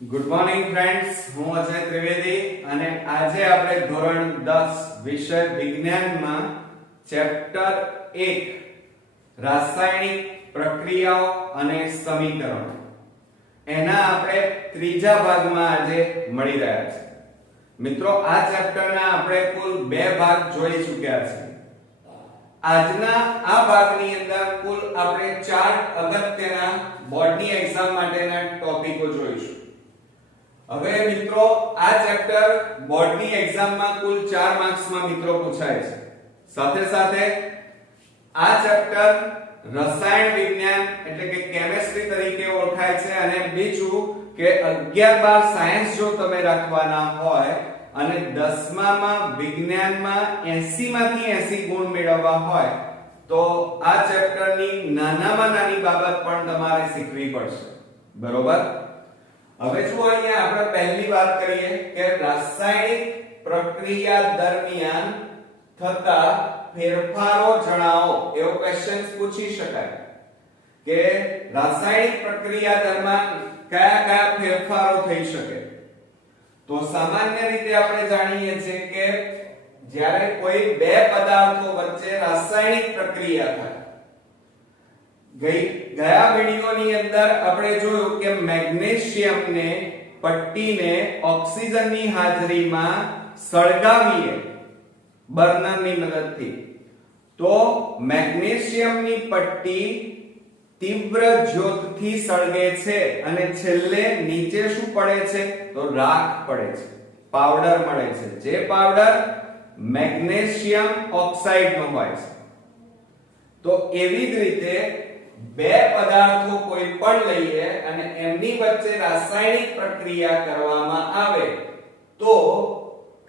Good morning friends, હું અજય ત્રિવેદી અને આજે આપણે ધોરણ 10 વિષય વિજ્ઞાનમાં ચેપ્ટર 1 રાસાયણિક પ્રક્રિયાઓ અને સમીકરણો એના આપણે ત્રીજા ભાગમાં આજે મળી રહ્યા છે. મિત્રો, આ ચેપ્ટરના આપણે કુલ 2 ભાગ જોઈ ચૂક્યા છીએ. આજના આ ભાગની અંદર કુલ આપણે 4 અગત્યના બોર્ડની એક્ઝામ માટેના ટોપિકો જોઈશું. હવે મિત્રો, આ ચેપ્ટર બોર્ડની એક્ઝામમાં કુલ 4 માર્ક્સમાં મિત્રો પૂછાય છે. સાથે સાથે આ ચેપ્ટર રસાયણ વિજ્ઞાન એટલે કે કેમિસ્ટ્રી તરીકે ઓળખાય છે અને બીજું કે 11-12 સાયન્સ જો તમે રાખવાના હોય અને 10મામાં વિજ્ઞાનમાં 80 માંથી 80 ગુણ મેળવવા હોય તો આ ચેપ્ટરની નાનામાં નાની બાબત પણ તમારે શીખવી પડશે. બરોબર? હવે જો અહીંયા આપણે પહેલી વાત કરીએ કે રાસાયણિક પ્રક્રિયા દરમિયાન થતા ફેરફારો જણાવો, એવો ક્વેશ્ચન પૂછી શકાય કે રાસાયણિક પ્રક્રિયા દરમિયાન કયા કયા ફેરફારો થઈ શકે. તો સામાન્ય રીતે આપણે જાણીએ છીએ કે જ્યારે કોઈ બે પદાર્થો વચ્ચે રાસાયણિક પ્રક્રિયા થાય, ગયા વિડિયોની અંદર આપણે જોયું કે મેગ્નેશિયમને પટ્ટીને ઓક્સિજનની હાજરીમાં સળગાવીએ બર્નરની મદદથી તો મેગ્નેશિયમની પટ્ટી તીવ્ર જ્યોતથી સળગે છે અને છેલ્લે નીચે શું પડે છે તો રાખ પડે છે, પાવડર મળે છે, જે પાવડર મેગ્નેશિયમ ઓક્સાઇડનો હોય છે. તો એવી જ રીતે બે પદાર્થો કોઈ પણ લઈએ અને એમની વચ્ચે રાસાયણિક પ્રક્રિયા કરવામાં આવે તો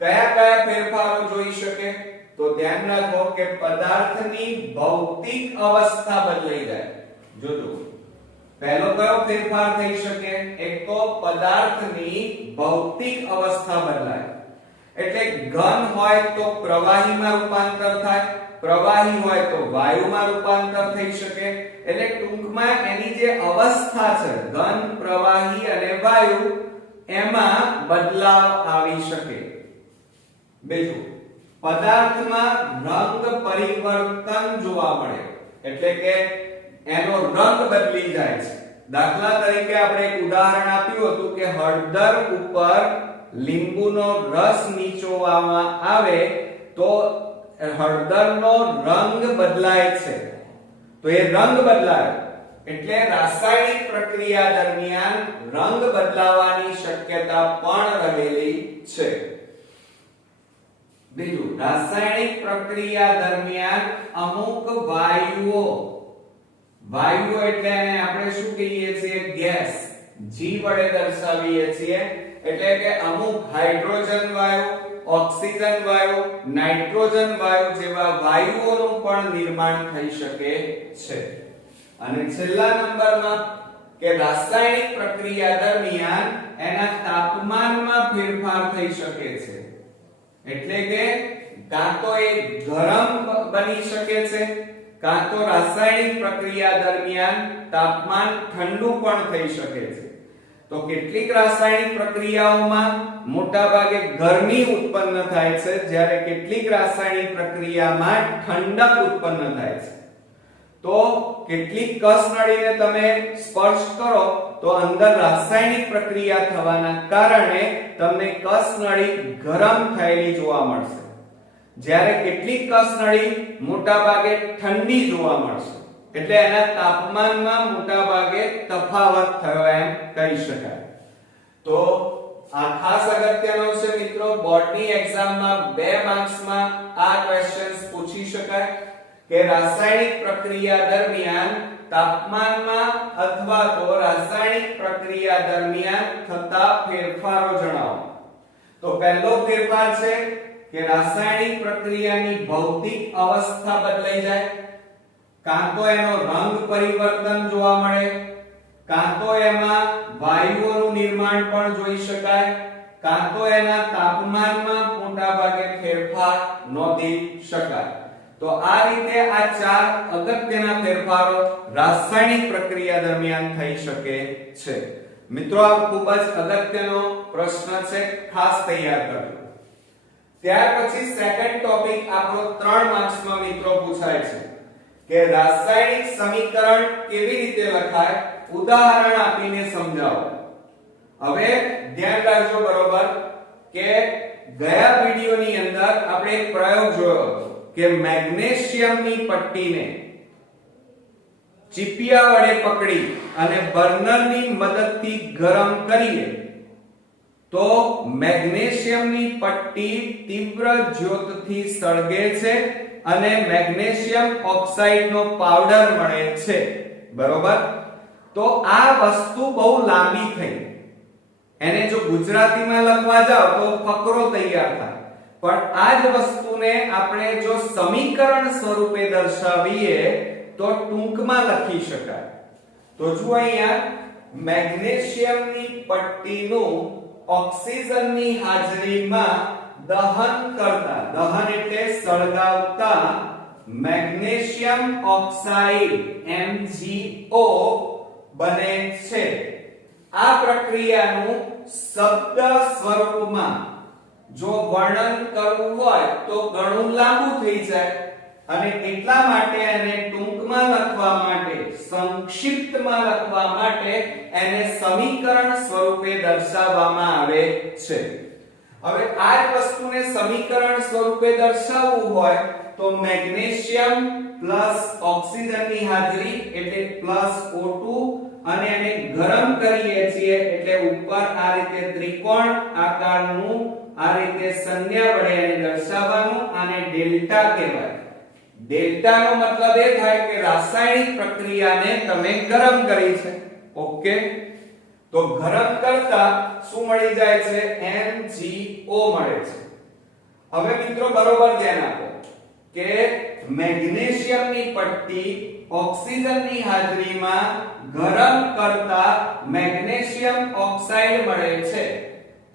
કયા કયા ફેરફારો જોઈ શકે. તો ધ્યાન રાખો કે પદાર્થની ભૌતિક અવસ્થા બદલાઈ જાય. જોજો, પહેલો કયો ફેરફાર થઈ શકે? એક તો પદાર્થની ભૌતિક અવસ્થા બદલાય, એટલે ઘન હોય તો પ્રવાહીમાં રૂપાંતર થાય, પ્રવાહી હોય તો વાયુમાં રૂપાંતર થઈ શકે. એટલે ટૂંકમાં એની જે અવસ્થા છે ઘન, પ્રવાહી અને વાયુ એમાં બદલાવ આવી શકે. બીજું, પદાર્થમાં રંગ પરિવર્તન જોવા મળે, એટલે કે એનો રંગ બદલી જાય છે. દાખલા તરીકે આપણે એક ઉદાહરણ આપ્યું હતું કે હળદર ઉપર લીંબુનો રસ નીચોવવામાં આવે તો હળદરનો રંગ બદલાય છે. તો એ રંગ બદલાય એટલે રાસાયણિક પ્રક્રિયા દરમિયાન રંગ બદલાવાની શક્યતા પણ રહેલી છે. બીજું, રાસાયણિક પ્રક્રિયા દરમિયાન અમુક વાયુઓ એટલે એને આપણે શું કહીએ છીએ? ગેસ. G વડે દર્શાવીએ છીએ. એટલે કે અમુક હાઇડ્રોજન વાયુ, ઓક્સિજન વાયુ, નાઇટ્રોજન વાયુ જેવા વાયુઓનું પણ નિર્માણ થઈ શકે છે. અને છેલ્લા નંબરમાં કે રાસાયણિક પ્રક્રિયા દરમિયાન એના તાપમાનમાં ફેરફાર થઈ શકે છે. એટલે કે કાં તો એ ગરમ બની શકે છે, કાં તો રાસાયણિક પ્રક્રિયા દરમિયાન તાપમાન ઠંડુ પણ થઈ શકે છે. તો કેટલીક રાસાયણિક પ્રક્રિયાઓમાં મોટાભાગે ગરમી ઉત્પન્ન થાય છે, જ્યારે કેટલીક રાસાયણિક પ્રક્રિયામાં ઠંડક ઉત્પન્ન થાય છે. તો કેટલીક કસનળીને તમે સ્પર્શ કરો તો અંદર રાસાયણિક પ્રક્રિયા થવાના કારણે તમને કસનળી ગરમ થયેલી જોવા મળશે, જ્યારે કેટલીક કસનળી મોટાભાગે ઠંડી જોવા મળશે. એટલે એના તાપમાનમાં મોટાભાગે તફાવત થયો એમ કહી શકાય. તો આ ખાસ અગત્યનો છે મિત્રો. બોર્ડની એક્ઝામમાં 2 માર્ક્સમાં આ ક્વેશ્ચન્સ પૂછી શકાય કે રાસાયણિક પ્રક્રિયા દરમિયાન તાપમાનમાં અથવા તો રાસાયણિક પ્રક્રિયા દરમિયાન થતા ફેરફારો જણાવો. તો પહેલો ફેરફાર છે કે રાસાયણિક પ્રક્રિયાની ભૌતિક અવસ્થા બદલાઈ જાય, કાં તો એનો રંગ પરિવર્તન જોવા મળે, કાં તો એમાં વાયુઓનું નિર્માણ પણ જોઈ શકાય, કાં તો એના તાપમાનમાં મોટાભાગે ફેરફાર નોંધી શકાય. તો આ રીતે આ 4 અગત્યના ફેરફારો રાસાયણિક પ્રક્રિયા દરમિયાન થઈ શકે છે. મિત્રો આ ખૂબ જ અગત્યનો પ્રશ્ન છે, ખાસ તૈયાર કરજો. ત્યાર પછી સેકન્ડ ટોપિક આપણો 3 માર્ક્સનો મિત્રો પૂછાય છે કે રાસાયણિક સમીકરણ કેવી રીતે લખાય, ઉદાહરણ આપીને સમજાવો. હવે ધ્યાન રાખજો બરોબર કે ગયા વિડિયોની અંદર આપણે એક પ્રયોગ જોયો હતો કે મેગ્નેશિયમની પટ્ટીને ચીપિયા વડે પકડી અને બર્નરની મદદથી ગરમ કરીએ તો મેગ્નેશિયમની પટ્ટી તીવ્ર જ્યોતથી સળગે છે અને મેગ્નેશિયમ ઓક્સાઇડનો પાવડર મળે છે. બરોબર? તો આ વસ્તુ બહુ લાંબી થઈ, એને જો ગુજરાતીમાં લખવા જાવ તો ફકરો તૈયાર થાય, પણ આ જ વસ્તુને આપણે જો સમીકરણ સ્વરૂપે દર્શાવીએ તો ટૂંકમાં લખી શકાય. તો જુઓ અહીંયા મેગ્નેશિયમની પટ્ટીનું ઓક્સિજનની હાજરીમાં દહન કરતા, દહન એટલે સળગાવતા મેગ્નેશિયમ ઓક્સાઇડ MgO બને છે. આ પ્રક્રિયાનું શબ્દ સ્વરૂપમાં જો વર્ણન કરવું હોય તો ઘણું લાંબુ થઈ જાય અને એટલા માટે એને ટૂંકમાં લખવા માટે, સંક્ષિપ્તમાં લખવા માટે એને સમીકરણ સ્વરૂપે દર્શાવવામાં આવે છે. હવે આ જ વસ્તુને સમીકરણ સ્વરૂપે દર્શાવવું હોય તો મેગ્નેશિયમ પ્લસ ઓક્સિજનની હાજરી એટલે પ્લસ O2 અને એને ગરમ કરીએ છીએ એટલે ઉપર આ રીતે ત્રિકોણ આકારનું આ રીતે સંજ્ઞા વડે એને દર્શાવવાનું, આને ડેલ્ટા કહેવાય. ડેલ્ટા નો મતલબ એ થાય કે રાસાયણિક પ્રક્રિયાને તમે ગરમ કરી છે. ઓકે, તો ગરમ કરતા શું મળી જાય છે? MgO મળે છે. હવે મિત્રો બરોબર ધ્યાન આપો કે મેગ્નેશિયમની પટ્ટી ઓક્સિજનની હાજરીમાં ગરમ કરતા મેગ્નેશિયમ ઓક્સાઇડ મળે છે.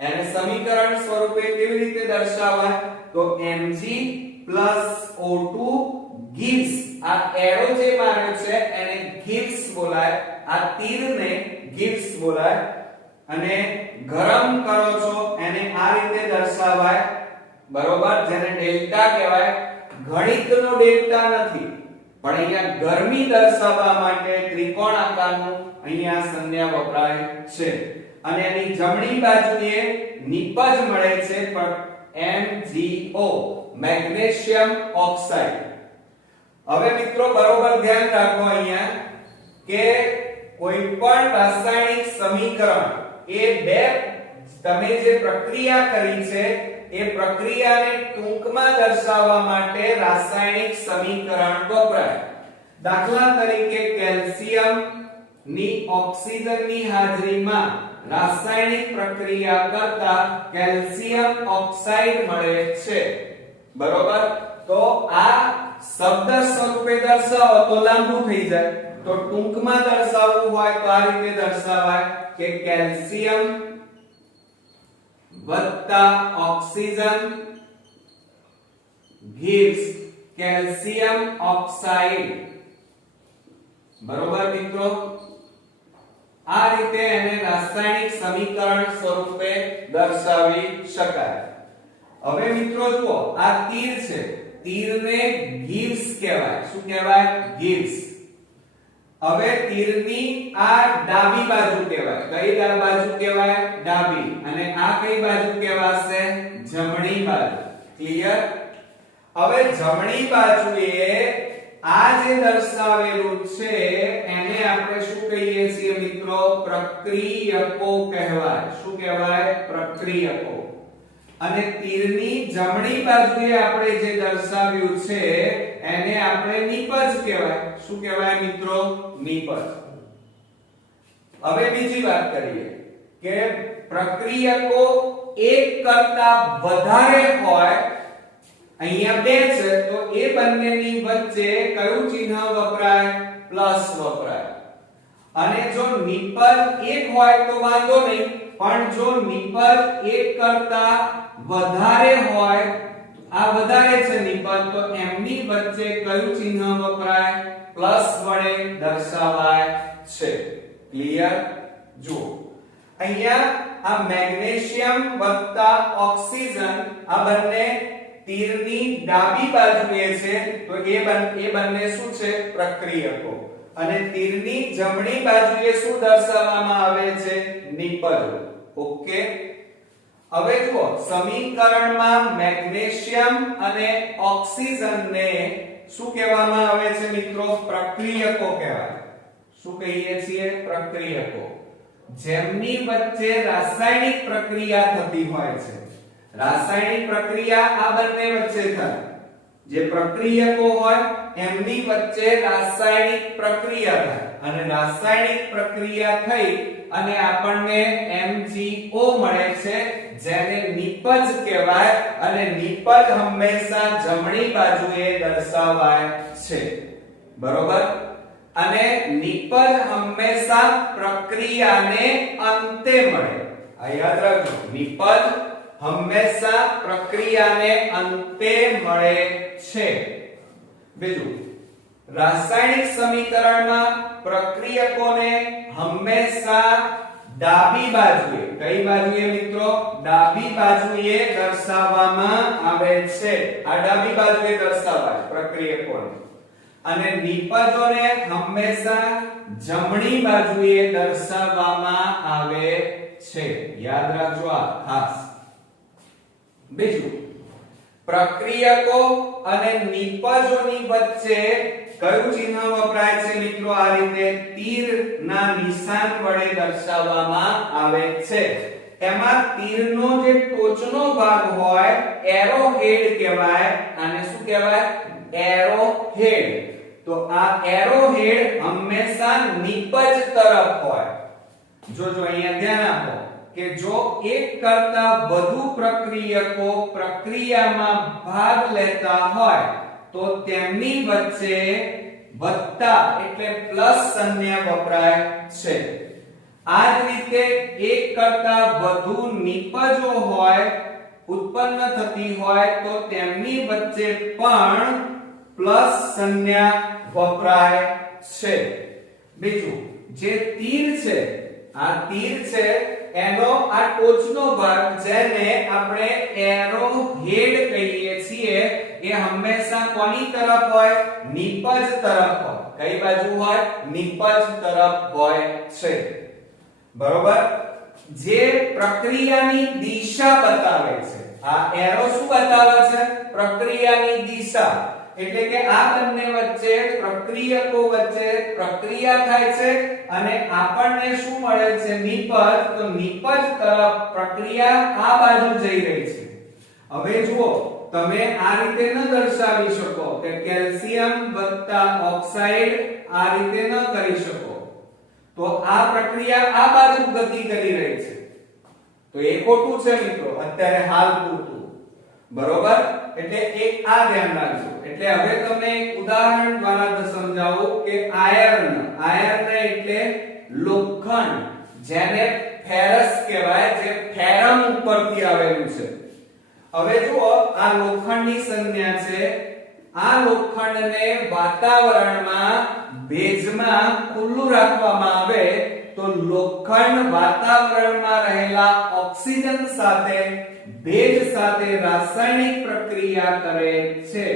એને સમીકરણ સ્વરૂપે કેવી રીતે દર્શાવાય? તો Mg O2 gives, આ એરો જે માર્યો છે એને gives બોલાય, આ તીરને gives બોલાય, અને ગરમ કરો છો એને આ રીતે દર્શાવાય. બરોબર? જેને ડેલ્ટા કહેવાય. ગણિતનો ડેલ્ટા નથી, પણ અહીંયા ગરમી દર્શાવવા માટે ત્રિકોણ આકારનું અહીંયા સંજ્ઞા વપરાય છે. અને એની જમણી બાજુએ નિપજ મળે છે પણ MgO, મેગ્નેશિયમ ઓક્સાઇડ. હવે મિત્રો બરોબર ધ્યાન રાખો અહીંયા કે કોઈ પણ રાસાયણિક સમીકરણ એ બે તમે જે પ્રક્રિયા કરી છે એ પ્રક્રિયાને ટૂંકમાં દર્શાવવા માટે રાસાયણિક સમીકરણ વપરાય. દાખલા તરીકે કેલ્શિયમ ની ઓક્સિજનની હાજરીમાં રાસાયણિક પ્રક્રિયા કરતા કેલ્શિયમ ઓક્સાઇડ મળે છે. બરોબર? તો આ શબ્દ સ્વરૂપે દર્શાવો તો લાંબુ થઈ જાય, તો ટૂંકમાં દર્શાવવું હોય તો આ રીતે દર્શાવાય કે કેલ્શિયમ વત્તા ઓક્સિજન gives કેલ્શિયમ ઓક્સાઇડ. બરોબર મિત્રો? આ રીતે એને રાસાયણિક સમીકરણ સ્વરૂપે દર્શાવી શકાય. હવે મિત્રો જુઓ, આ તીર છે, તીરને gives કહેવાય. શું કહેવાય? gives. હવે તીરની આ ડાબી બાજુ કહેવાય. કઈ બાજુ કહેવાય? ડાબી. અને આ કઈ બાજુ કહેવાશે? જમણી બાજુ. ક્લિયર? હવે જમણી બાજુએ આ જે દર્શાવેલું છે એને આપણે શું કહીએ છીએ મિત્રો? પ્રક્રિયકો કહેવાય. શું કહેવાય? પ્રક્રિયકો. અને તીરની જમણી બાજુએ આપણે જે દર્શાવ્યું છે એને આપણે નિપજ કહેવાય. શું કહેવાય મિત્રો? નિપજ. હવે બીજી વાત કરીએ કે પ્રક્રિયકો એક કરતા વધારે હોય, અહીંયા બે છે તો એ બંનેની વચ્ચે કયું ચિહ્ન વપરાય? પ્લસ વપરાય. અને જો નિપજ એક હોય તો વાંધો નહીં, પણ જો નિપજ એક કરતા વધારે હોય, આ વધારે છે નિપજ, તો એમની વચ્ચે કયું ચિહ્ન વપરાય? પ્લસ વડે દર્શાવાય છે. ક્લિયર? જુઓ અહીંયા આ મેગ્નેશિયમ વત્તા ઓક્સિજન આ બંને તીરની ડાબી બાજુએ છે, તો એ બંને શું છે? પ્રક્રિયકો. અને તીરની જમણી બાજુએ શું દર્શાવવામાં આવે છે? નિપજો. ઓકે. હવે જુઓ, સમીકરણમાં મેગ્નેશિયમ અને ઓક્સિજનને શું કહેવામાં આવે છે મિત્રો? પ્રક્રિયકો કહેવાય. શું કહીએ છીએ? પ્રક્રિયકો. જેમની વચ્ચે રાસાયણિક પ્રક્રિયા થતી હોય છે. રાસાયણિક પ્રક્રિયા આ બંને વચ્ચે થાય. જે પ્રક્રિયકો હોય એમની વચ્ચે રાસાયણિક પ્રક્રિયા થાય અને રાસાયણિક પ્રક્રિયા થઈ અને આપણને MgO મળે છે, જેને નિપજ કહેવાય. અને નિપજ હંમેશા જમણી બાજુએ દર્શાવાય છે. બરોબર? અને નિપજ હંમેશા પ્રક્રિયાને અંતે મળે. આ યાદ રાખજો. નિપજ હંમેશા પ્રક્રિયાને અંતે મળે છે. બીજું, રાસાયણિક સમીકરણમાં પ્રક્રિયકોને હંમેશા ડાબી બાજુએ, કઈ બાજુએ મિત્રો? ડાબી બાજુએ દર્શાવવામાં આવે છે. આ ડાબી બાજુએ દર્શાવાય પ્રક્રિયકોને. અને નિપજોને હંમેશા જમણી બાજુએ દર્શાવવામાં આવે છે. યાદ રાખજો આ ખાસ. બીજું, પ્રક્રિયકો અને નિપજોની વચ્ચે કયું ચિહ્ન વપરાય છે મિત્રો? આ રીતે તીરના નિશાન વડે દર્શાવવામાં આવે છે. એમાં તીરનો જે ટોચનો ભાગ હોય એરો હેડ કહેવાય. આને શું કહેવાય? એરો હેડ. તો આ એરો હેડ હંમેશા નિપજ તરફ હોય. જોજો અહીંયા ધ્યાન આપો કે જો એક કરતા વધુ પ્રક્રિયકો પ્રક્રિયામાં ભાગ લેતા હોય તો તેમની વચ્ચે વત્તા એટલે પ્લસ સંજ્ઞા વપરાય છે. આ જ રીતે એક કરતા વધુ નિપજો હોય ઉત્પન્ન થતી હોય તો તેમની વચ્ચે પણ પ્લસ સંજ્ઞા વપરાય છે. બીજું, જે તીર છે, આ તીર છે એનો આ ટોચનો ભાગ જેને આપણે એરો હેડ કહીએ છીએ એ હંમેશા કોની તરફ હોય? નિપજ તરફ હોય. કઈ બાજુ હોય? નિપજ તરફ હોય છે. બરોબર? જે પ્રક્રિયાની દિશા બતાવે છે. આ એરો શું બતાવે છે? પ્રક્રિયાની દિશા. એટલે કે આ બંને વચ્ચે પ્રક્રિયકો વચ્ચે પ્રક્રિયા થાય છે અને આપણને શું મળે છે? નિપજ. તો નિપજ તરફ પ્રક્રિયા આ બાજુ જઈ રહી છે. હવે જુઓ, તમે આ રીતે ન દર્શાવી શકો કે કેલ્શિયમ વત્તા ઓક્સાઇડ આ રીતે ન કરી શકો. તો આ પ્રક્રિયા આ બાજુ ગતિ કરી રહી છે. તો એ ખોટું છે મિત્રો અત્યારે હાલ પૂરતું. બરોબર? એટલે એક આ ધ્યાન રાખજો. એટલે હવે તમને એક ઉદાહરણ દ્વારા સમજાવું કે આયર્ન એટલે લોખંડ, જેને ફેરસ કહેવાય, જે ફેરમ ઉપરથી આવેલું છે. હવે જુઓ, આ લોખંડની સંજ્ઞા છે. આ લોખંડને વાતાવરણમાં ભેજમાં ખુલ્લું રાખવામાં આવે તો લોખંડ વાતાવરણમાં રહેલા ઓક્સિજન સાથે ભેજ સાથે રાસાયણિક પ્રક્રિયા કરે છે.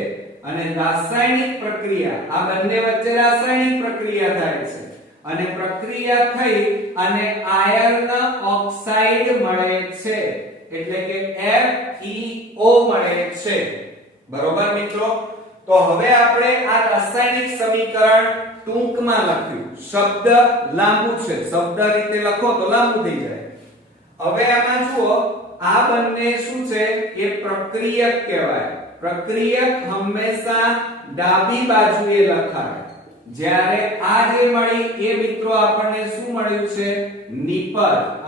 અને રાસાયણિક પ્રક્રિયા, આ બંને વચ્ચે રાસાયણિક પ્રક્રિયા થાય છે અને પ્રક્રિયા થઈ અને આયર્ન ઓક્સાઇડ મળે છે. એટલે કે FeO મળે છે. બરોબર મિત્રો? તો હવે આપણે આ રાસાયણિક સમીકરણ ટૂંકમાં લખ્યું. શબ્દ લાંબુ છે, શબ્દ રીતે લખો તો લાંબુ થઈ જાય. હવે આમાં જુઓ, આ બંને શું છે? એ પ્રક્રિયક કહેવાય. પ્રક્રિયક હંમેશા ડાબી બાજુએ લખાય. જ્યારે આ જે મળી એ મિત્રો આપણને શું મળ્યું છે? નિપજ.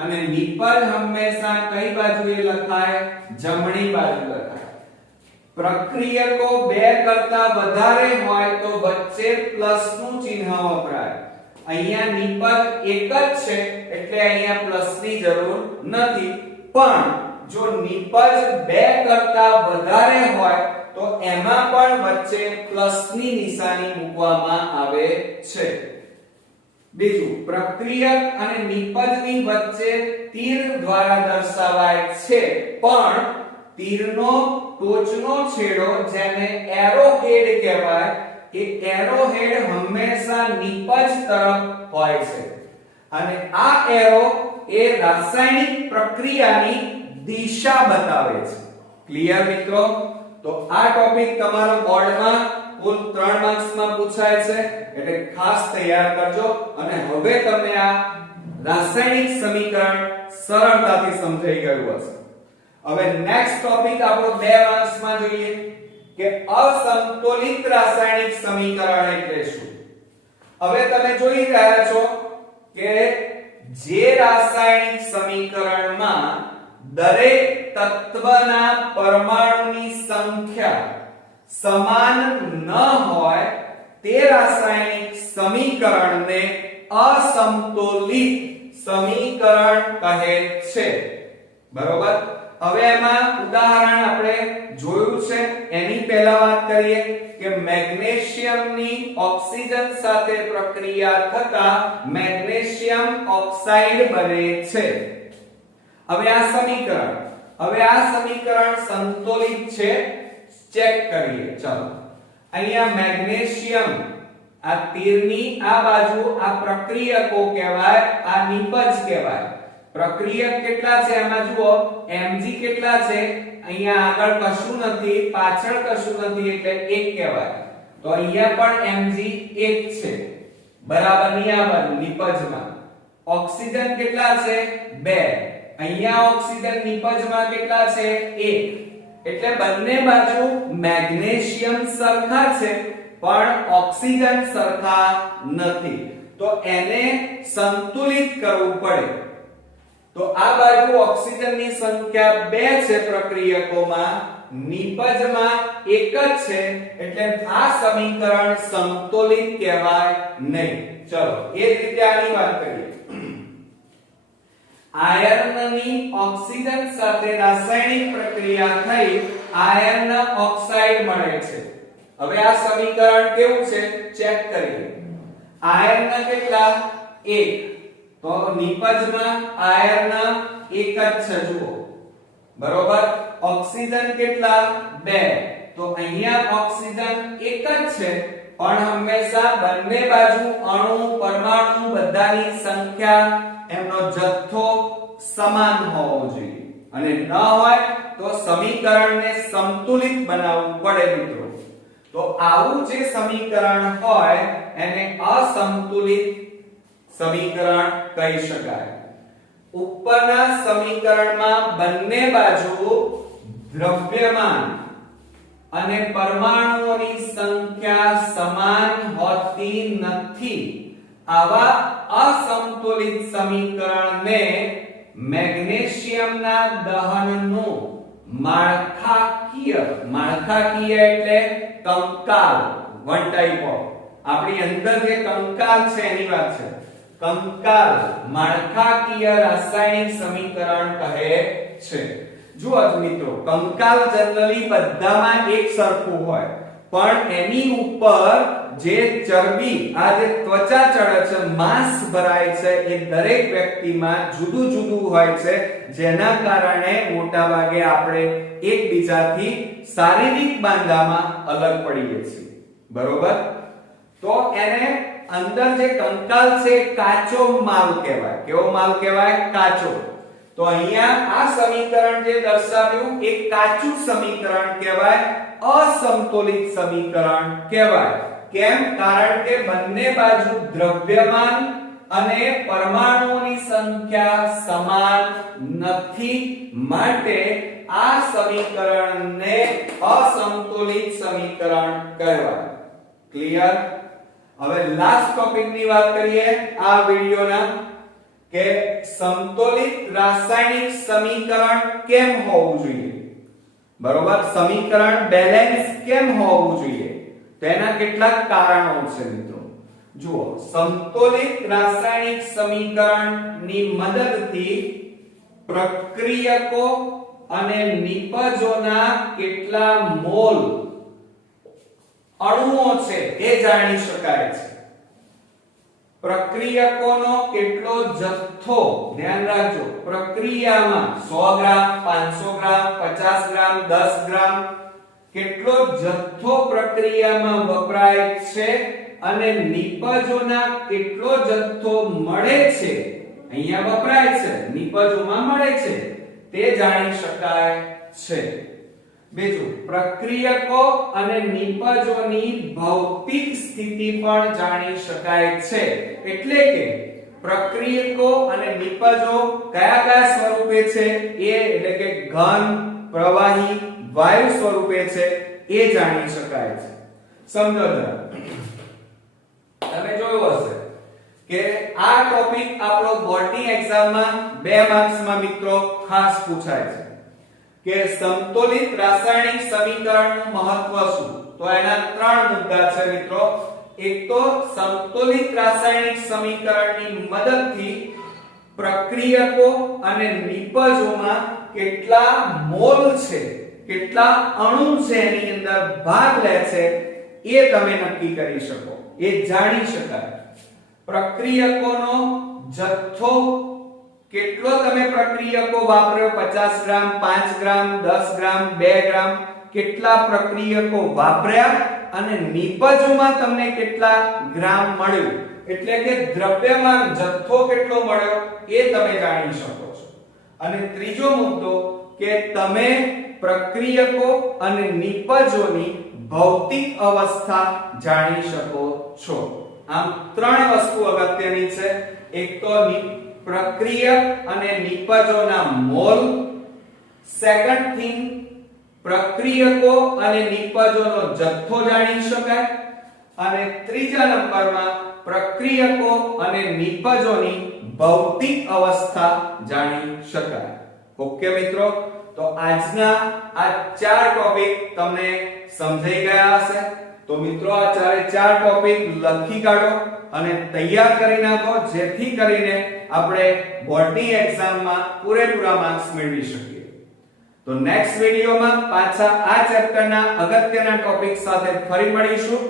અને નિપજ હંમેશા કઈ બાજુએ લખાય? જમણી બાજુ લખાય. પ્રક્રિયકો બે કરતા વધારે હોય તો વચ્ચે પ્લસ નું ચિહ્ન વપરાય. અહીંયા નિપજ એક જ છે એટલે અહીંયા પ્લસ ની જરૂર નથી. પણ જો નિપજ બે કરતા વધારે હોય તો એમાં પણ વચ્ચે પ્લસ ની નિશાની મૂકવામાં આવે છે. બીજું પ્રક્રિયક અને નિપજની વચ્ચે તીર દ્વારા દર્શાવાય છે, પણ તીરનો ટોચનો છેડો જેને એરોહેડ કહેવાય, એ એરોહેડ હંમેશા નિપજ તરફ હોય છે અને આ એરો એ રાસાયણિક પ્રક્રિયાની દિશા બતાવે છે. ક્લિયર મિત્રો? તો આ ટોપિક તમારો બોર્ડમાં કુલ 3 માર્ક્સમાં પૂછાય છે, એટલે ખાસ તૈયાર કરજો. અને હવે તમને આ રાસાયણિક સમીકરણ સરળતાથી સમજાઈ ગયું હશે. હવે નેક્સ્ટ ટોપિક આપણો 2 માર્ક્સમાં જોઈએ કે અસંતુલિત રાસાયણિક સમીકરણ એટલે શું. હવે તમે જોઈ રહ્યા છો કે જે રાસાયણિક સમીકરણમાં દરેક તત્વના પરમાણુની સંખ્યા સમાન ન હોય તે રાસાયણિક સમીકરણને અસંતુલિત સમીકરણ કહે છે. બરોબર? હવે એમાં ઉદાહરણ આપણે જોયું છે, એની પહેલા વાત કરીએ કે મેગ્નેશિયમની ઓક્સિજન સાથે પ્રક્રિયા થતા મેગ્નેશિયમ ઓક્સાઇડ બને છે. હવે આ સમીકરણ સંતુલિત છે, ચેક કરીએ. ચાલો, અહીંયા મેગ્નેશિયમ આ તીરની આ બાજુ આ પ્રક્રિયકો કહેવાય, આ નિપજ કહેવાય. પ્રક્રિયક કેટલા છે આમાં જુઓ, Mg કેટલા છે, અહીંયા આગળ કશું નથી, પાછળ કશું નથી, એટલે 1 કહેવાય. તો અહીંયા પણ Mg 1 છે, બરાબરની આ બાજુ નિપજમાં. ઓક્સિજન કેટલા છે? 2. અહીંયા ઓક્સિજન નિપજમાં કેટલા છે? 1. એટલે બંને બાજુ મેગ્નેશિયમ સરખા છે પણ ઓક્સિજન સરખા નથી, તો એને સંતુલિત કરવું પડે. તો આ બાજુ ઓક્સિજનની સંખ્યા 2 છે પ્રક્રિયકોમાં, નિપજમાં 1 જ છે, એટલે આ સમીકરણ સંતુલિત કહેવાય નહીં. ચલો એ જ રીતે આની વાત કરીએ. આયર્નની ઓક્સિજન સાથે રાસાયણિક પ્રક્રિયા થઈ આયર્ન ઓક્સાઇડ મળે છે. હવે આ સમીકરણ કેવું છે ચેક કરીએ. આયર્ન કેટલા? 1. તો નિપજમાં આયર્ન 1 જ છે, જુઓ. બરોબર? ઓક્સિજન કેટલા? 2. તો અહીંયા ઓક્સિજન 1 જ છે, પણ હંમેશા બંને બાજુ અણુ પરમાણુ બધાની સંખ્યા એમનો જથ્થો સમાન હોવો જોઈએ, અને ન હોય તો સમીકરણને સંતુલિત બનાવવું પડે મિત્રો. તો આવું જે સમીકરણ હોય એને અસંતુલિત સમીકરણ કહી શકાય. ઉપરના સમીકરણમાં બંને બાજુ દ્રવ્યમાન અને પરમાણુઓની સંખ્યા સમાન હોતી નથી. આવા અસંતુલિત સમીકરણને મેગ્નેશિયમના દહનનું માળખાકીય એટલે કંકાલ, વન ટાઈપ ઓફ, આપણી અંદર જે કંકાલ છે એની વાત છે. કંકાલ માળખાકીય રાસાયણિક સમીકરણ કહે છે. જુઓ મિત્રો, કંકાલ જનરલી બધામાં એક સરખું હોય, પણ એની ઉપર જે ચરબી, આ જે ત્વચા ચડે છે, માંસ ભરાય છે, એ દરેક વ્યક્તિમાં જુદું જુદું હોય છે, જેના કારણે મોટા ભાગે આપણે એકબીજાથી શારીરિક બાંધામાં અલગ પડીએ છીએ. બરોબર? તો એને અંદર જે કંકાલ છે કાચો માલ કહેવાય. કેવો માલ કહેવાય? કાચો. તો અહીંયા આ સમીકરણ જે દર્શાવ્યું એ કાચું સમીકરણ કહેવાય, અસંતુલિત સમીકરણ કહેવાય. કેમ? કારણ કે બંને બાજુ દ્રવ્યમાન અને પરમાણુઓની સંખ્યા સમાન નથી, માટે આ સમીકરણને અસંતુલિત સમીકરણ કહેવાય. ક્લિયર? હવે લાસ્ટ ટોપિક ની વાત કરીએ આ વિડિયોના, કે સંતુલિત રાસાયણિક સમીકરણ કેમ હોવું જોઈએ. બરોબર? સમીકરણ બેલેન્સ કેમ હોવું જોઈએ, તેના કેટલાક કારણો છે મિત્રો. જુઓ, સંતુલિત રાસાયણિક સમીકરણની મદદથી પ્રક્રિયકો અને નિપજોના કેટલા મોલ અણુઓ છે એ જાણી શકાય છે. પ્રક્રિયકોનો કેટલો જથ્થો, ધ્યાન રાખજો, પ્રક્રિયામાં 100 ગ્રામ, 500 ગ્રામ, 50 ગ્રામ, 10 ગ્રામ કેટલો જથ્થો પ્રક્રિયામાં વપરાય છે અને નિપજોના કેટલો જથ્થો મળે છે, અહીંયા વપરાય છે, નિપજોમાં મળે છે, તે જાણી શકાય છે. બીજું, પ્રક્રિયકો અને નિપજોની ભૌતિક સ્થિતિ પણ જાણી શકાય છે. એટલે કે પ્રક્રિયકો અને નિપજો કયા કયા સ્વરૂપે છે, એ એટલે કે ઘન, પ્રવાહી, વાયુ સ્વરૂપે છે, એ જાણી શકાય છે. સમજો જરા, તમે જોયું હશે કે આ ટોપિક આપણો બોર્ડની એક્ઝામમાં 2 માર્ક્સમાં મિત્રો ખાસ પૂછાય છે કે સમતોલિત રાસાયણિક સમીકરણનું મહત્વ શું. તો એના 3 મુદ્દા છે મિત્રો. એક તો સમતોલિત રાસાયણિક સમીકરણની મદદથી પ્રક્રિયકો અને નિપજોમાં કેટલા મોલ છે, કેટલા અણુ છે એની અંદર ભાગ લે છે, એ તમે નક્કી કરી શકો, એ જાણી શકાય. પ્રક્રિયકોનો જથ્થો કેટલો તમે પ્રક્રિયકો વાપર્યો, 50 ગ્રામ, 5 ગ્રામ, 10 ગ્રામ, 2 ગ્રામ, કેટલા પ્રક્રિયકો વાપર્યા અને નિપજોમાં તમને કેટલા ગ્રામ મળ્યું, એટલે કે દ્રવ્યમાન જથ્થો કેટલો મળ્યો, એ તમે જાણી શકો છો. અને ત્રીજો મુદ્દો કે તમે પ્રક્રિયકો અને નિપજોની ભૌતિક અવસ્થા જાણી શકો છો. આમ 3 વસ્તુ અગત્યની છે. એક તો પ્રક્રિયક અને નિપજોના મોલ, સેકન્ડ થિંગ પ્રક્રિયકો અને નિપજોનો જથ્થો જાણી શકાય, અને ત્રીજા નંબરમાં પ્રક્રિયકો અને નિપજોની ભૌતિક અવસ્થા જાણી શકાય. ઓકે મિત્રો, તો આજના આ 4 ટોપિક તમને સમજાઈ ગયા હશે. તો મિત્રો આ 4 ટોપિક લખી કાઢો અને તૈયાર કરી નાખો, જેથી કરીને આપણે બોર્ડની એક્ઝામમાં પૂરેપૂરા માર્ક્સ મેળવી શકીએ. તો નેક્સ્ટ વિડિયોમાં પાછા આ ચેપ્ટરના અગત્યના ટોપિક સાથે ફરી મળીશું.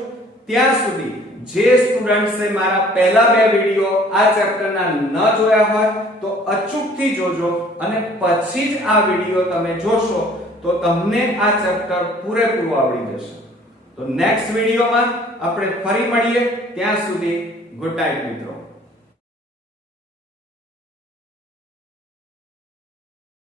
ત્યાં સુધી જે સ્ટુડન્ટ્સે મારા પહેલા 2 વિડિયો આ ચેપ્ટરના ન જોયા હોય તો અચૂકથી જોજો, અને પછી જ આ વિડિયો તમે જોશો તો તમને આ ચેપ્ટર પૂરેપૂરું આવડી જશે. તો નેક્સ્ટ વિડિયોમાં આપણે ફરી મળીએ. ત્યાં સુધી ગુડ નાઈટ મિત્રો.